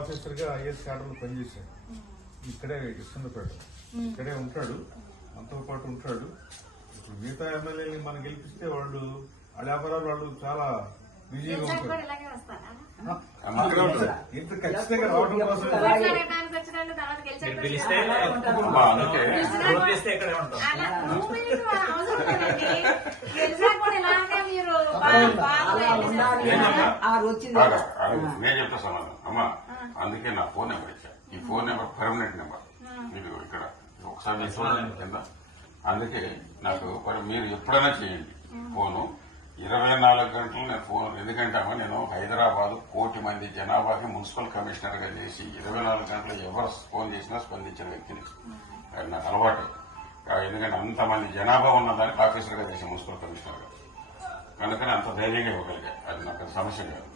Officer గా IAS క్యాడర్లో పనిచేశాడు. ఇక్కడే ఇస్తుందపేట ఇక్కడే ఉంటాడు, మనతో పాటు ఉంటాడు. ఇప్పుడు మిగతా ఎమ్మెల్యేని మనం గెలిపిస్తే వాళ్ళు వ్యాపారాలు వాళ్ళు చాలా బిజీగా ఉంటారు. ఇంత ఖచ్చితంగా రావడం కోసం నేను చెప్తా సమాధానం అమ్మా. అందుకే నా ఫోన్ నెంబర్ ఇచ్చా. ఈ ఫోన్ నెంబర్ పర్మనెంట్ నెంబర్. మీరు ఇక్కడ ఒకసారి చూడండి కింద. అందుకే నాకు మీరు ఎప్పుడైనా చేయండి ఫోను. 24 గంటలు నేను ఫోన్. ఎందుకంటే అమ్మ నేను హైదరాబాద్ 1 కోటి మంది జనాభాకి మున్సిపల్ కమిషనర్ గా చేసి 24 గంటలు ఎవరు ఫోన్ చేసినా స్పందించిన వ్యక్తిని. అది నాకు అలవాటు. ఎందుకంటే అంతమంది జనాభా ఉన్నదానికి ఆఫీసర్ గా చేసి మున్సిపల్ కమిషనర్ గా, అందుకని అంత ధైర్యంగా ఇవ్వగలిగా. అది నాకు సమస్య కాదు.